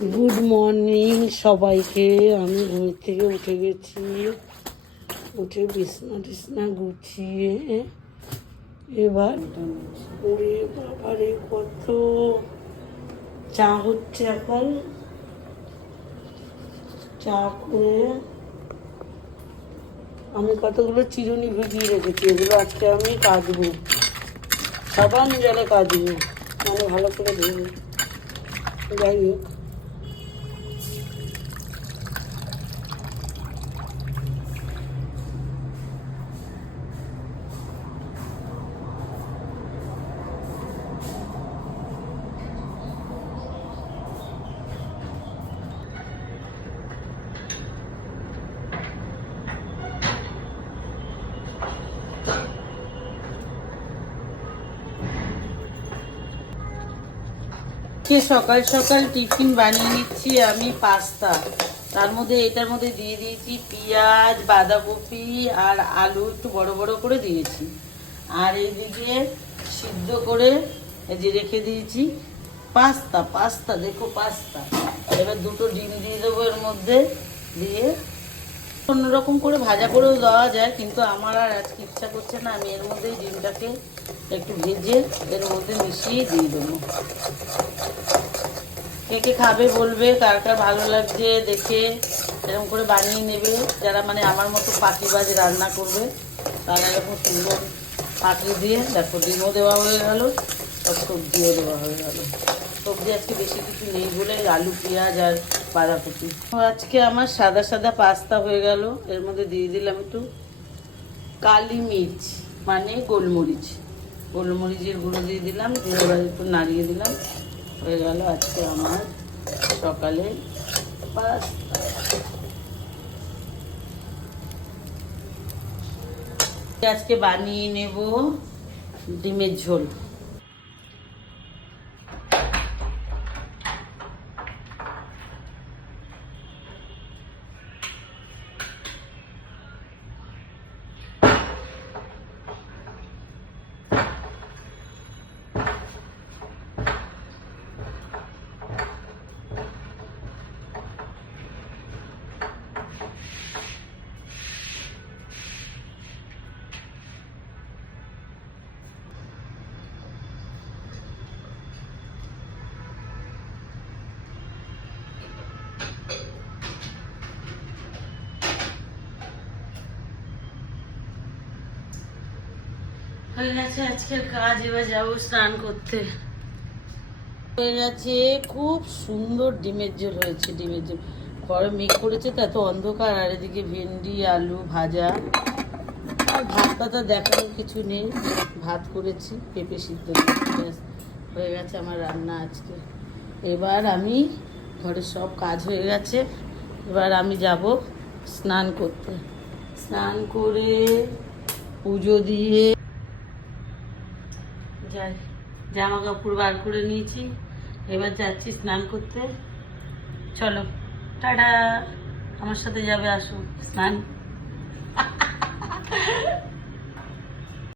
Good morning সবাইকে। আমি ঘুম থেকে উঠে গেছি, উঠে বিছনা টিছনা গুছিয়ে এবার ওরে বাবারে কত চা হচ্ছে এখন। চা করে আমি কতগুলো চিরুনি ভিজিয়ে রেখেছি, এগুলো আজকে আমি কাচবো, সাবান জলে কাচবো, মানে ভালো করে ধুবো। যাই হোক, সকাল সকাল টিফিন বানিয়ে নিচ্ছি আমি পাস্তা। তার মধ্যে এটার মধ্যে দিয়ে দিয়েছি পেঁয়াজ, বাঁধাকপি আর আলু একটু বড় বড় করে দিয়েছি। আর এইদিকে সিদ্ধ করে এই যে রেখে দিয়েছি পাস্তা। পাস্তা দেখো পাস্তা। এবার দুটো ডিম দিয়ে দেবো এর মধ্যে, দিয়ে অন্যরকম করে ভাজা করেও দেওয়া যায়, কিন্তু আমার আর আজকে ইচ্ছা করছে না। আমি এর মধ্যেই ডিমটাকে একটু ভেজে এর মধ্যে মিশিয়ে দিয়ে দেবো। কে কে খাবে বলবে, কার কার ভালো লাগছে দেখে এরকম করে বানিয়ে নেবে। যারা মানে আমার মতো ফাঁকিবাজ রান্না করবে তারা এরকম সুন্দর ফাঁকি দিয়ে দেখো, ডিমও দেওয়া হয়ে গেল, সব সবজিও দেওয়া হয়ে গেল। সবজি আজকে বেশি কিছু নেই বলে আলু, পেঁয়াজ আর বাঁধাকপি। আজকে আমার সাদা সাদা পাস্তা হয়ে গেল। এর মধ্যে দিয়ে দিলাম একটু কালি মির্চ মানে গোলমরিচ, গোলমরিচের গুঁড়ো দিয়ে দিলাম, দিয়ে এবার একটু নাড়িয়ে দিলাম। হয়ে গেল আজকে আমার সকালে পাস্তা। আজকে বানিয়ে নেব ডিমের ঝোল। হয়ে গেছে আজকের কাজ, এবার যাবো স্নান করতে। হয়ে গেছে, খুব সুন্দর ডিমের ঝোল হয়েছে। ডিমের ঝোল ঘরে মেঘ করেছে তো, এত অন্ধকার, আর এদিকে ভেন্ডি আলু ভাজা। আর ভাত পাতা দেখার কিছু নেই, ভাত করেছি পেঁপে সিদ্ধ। হয়ে গেছে আমার রান্না আজকে। এবার আমি ঘরের সব কাজ হয়ে গেছে, এবার আমি যাব স্নান করতে। স্নান করে পুজো দিয়ে যাই, জামা কাপড় বার করে নিয়েছি, এবার যাচ্ছি স্নান করতে। চলো টাটা, আমার সাথে যাবে, আসো স্নান।